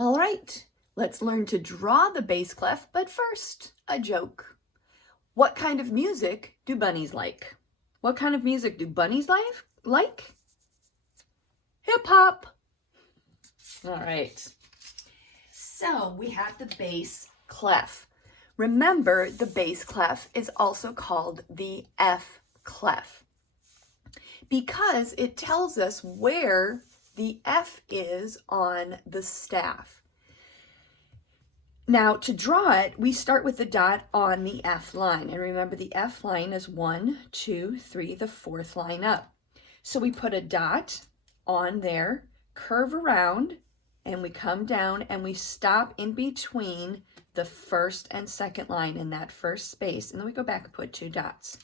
All right, let's learn to draw the bass clef, but first, a joke. What kind of music do bunnies like? What kind of music do bunnies like? Hip hop. All right. So we have the bass clef. Remember, the bass clef is also called the F clef because it tells us where the F is on the staff. Now, to draw it, we start with the dot on the F line. And remember, the F line is 1, 2, 3, the fourth line up. So we put a dot on there, curve around, and we come down and we stop in between the first and second line in that first space. And then we go back and put 2 dots.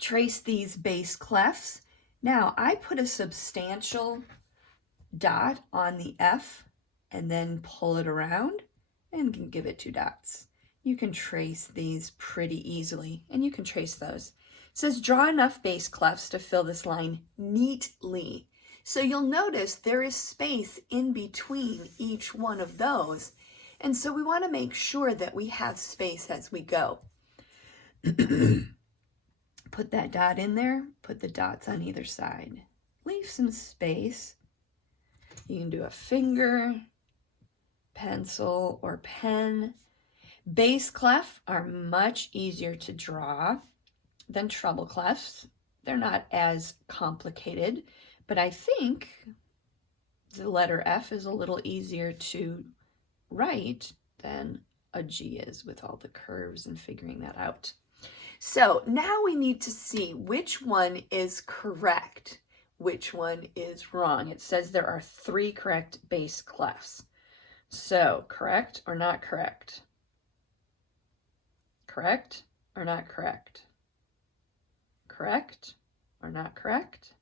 Trace these bass clefs. Now, I put a substantial dot on the F and then pull it around and give it 2 dots. You can trace these pretty easily, and you can trace those. It says draw enough bass clefs to fill this line neatly. So you'll notice there is space in between each one of those. And so we want to make sure that we have space as we go. Put that dot in there, put the dots on either side. Leave some space. You can do a finger, pencil, or pen. Bass clef are much easier to draw than treble clefs. They're not as complicated, but I think the letter F is a little easier to write than a G is with all the curves and figuring that out. So now we need to see which one is correct, which one is wrong. It says there are 3 correct bass clefs. So correct or not correct? Correct or not correct? Correct or not correct?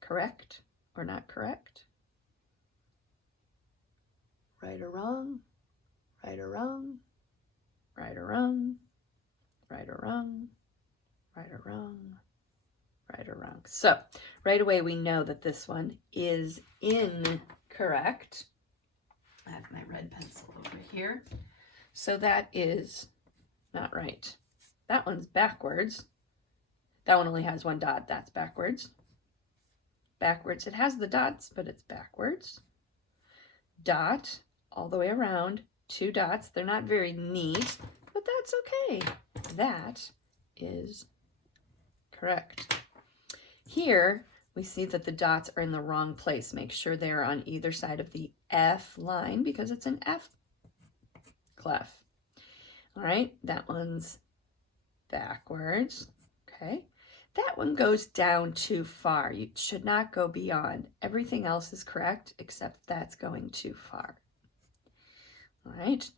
Correct or not correct? Right or wrong? Right or wrong? Right or wrong? Right or wrong? Right or wrong? Right or wrong? So right away we know that this one is incorrect. I have my red pencil over here. So that is not right. That one's backwards. That one only has 1 dot. That's backwards. Backwards, it has the dots, but it's backwards. Dot all the way around, 2 dots. They're not very neat, but that's okay. That is correct. Here, we see that the dots are in the wrong place. Make sure they're on either side of the F line because it's an F clef. All right, that one's backwards. Okay, that one goes down too far. You should not go beyond. Everything else is correct except that's going too far. All right,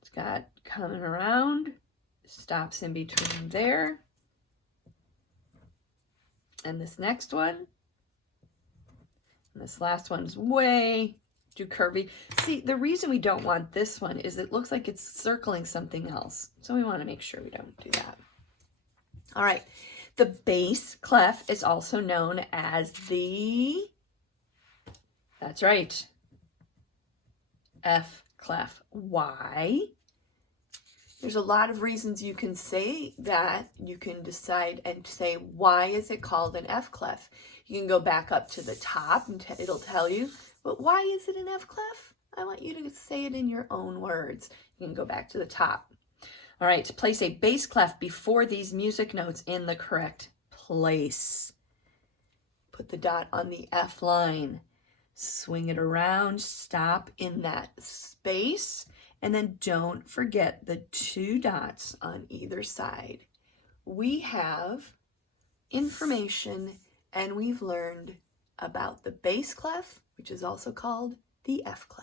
it's got coming around, stops in between there. And this next one, and this last one's way too curvy. See, the reason we don't want this one is it looks like it's circling something else. So we want to make sure we don't do that. All right, the bass clef is also known as the, that's right, F clef. Why? There's a lot of reasons you can say that. You can decide and say, why is it called an F clef? You can go back up to the top and it'll tell you, but why is it an F clef? I want you to say it in your own words. You can go back to the top. All right, place a bass clef before these music notes in the correct place. Put the dot on the F line. Swing it around, stop in that space. And then don't forget the 2 dots on either side. We have information and we've learned about the bass clef, which is also called the F clef.